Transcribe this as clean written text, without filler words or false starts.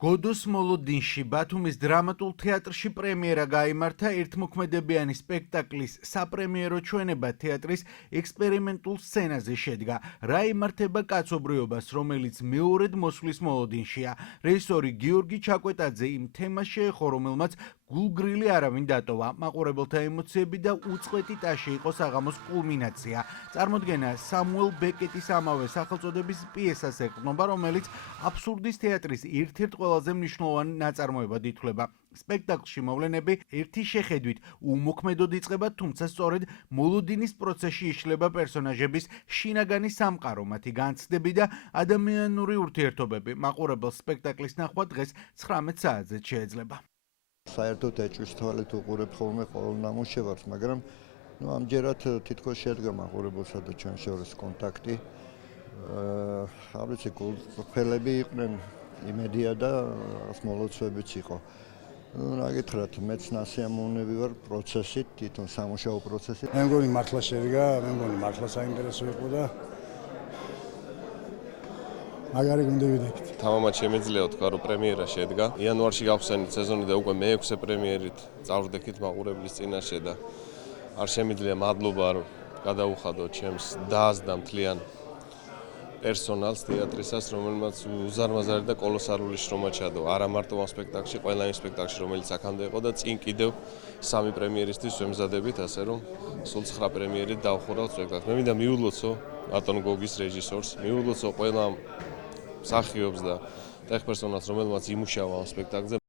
გოდოს მოლოდინში ბათუმის დრამატულ თეატრში პრემიერა გაიმართა ერთმოქმედებიანი სპექტაკლის საპრემიერო ჩვენება თეატრის ექსპერიმენტულ სცენაზე შედგა. რა იმართება კაცობრიობას, რომელიც მეორედ მოსვლის მოლოდინშია. რეჟისორი გიორგი ჩაკვეტაძე იმ თემას შეეხო, რომელმაც გულგრილი არავინ დატოვა. მაყურებელთა ემოციები და უწყვეტი ტაში იყო საღამოს კულმინაცია. წარმოდგენა სამუელ ბეკეტის ამავე სახელწოდების პიესას ეყრდნობა, რომელიც აბსურდის თეატრის ერთ-ერთ ყველაზე მნიშვნელოვანი ნაწარმოებად ითვლება. სპექტაკლში მოვლენები ერთი შეხედვით უმოქმედოდ იწყება, თუმცა სწორედ მოლოდინის პროცესში იშლება პერსონაჟების შინაგანი სამყარო, მათი განცდები და ადამიანური ურთიერთობები. მაყურებელს სპექტაკლის ნახვა დღეს 19 საათზე შეეძლება. საერთოდ ეჭვის თვალით უყურებ ხოლმე ყოველ ნამუშევარს, მაგრამ ამჯერად თითქოს შედგა მაყურებელსა და ჩვენ შორის კონტაქტი. არ ვიცი, გულწრფელები იყვნენ, იმედია და მოლოცვებიც იყო. რა გითხრათ, მეც ნასიამოვნები ვარ პროცესით, თვითონ სამუშაო პროცესით. მე მგონი მართლა შედგა, მე მგონი მართლა საინტერესო იყო და მაგარი გუნდი ვიდექით. თამამად შემიძლია ვთქვა, რომ პრემიერა შედგა. იანვარში გავხსენით სეზონი და უკვე მე-6 პრემიერით წავდექით მაყურებლის წინაშე და არ შემიძლია მადლობა რომ გადაუხადოთ ჩემს დას და მთლიან პერსონალს თეატრისას, რომელმაც უზარმაზარი და კოლოსალური შრომა ჩადო. არა მარტო ამ სპექტაკლში, ყველა იმ სპექტაკლში, რომელიც აქამდე იყო და წინ კიდევ 3 პრემიერისთვის ვემზადებით, ასე რომ სულ 9 პრემიერით დავხურავთ სპექტაკლს. მე მინდა მიულოცო ატონ გოგის რეჟისორს, მიულოცო ყველა მსახიობს და ტექ პერსონალს, რომელმაც იმუშავა ამ სპექტაკლზე.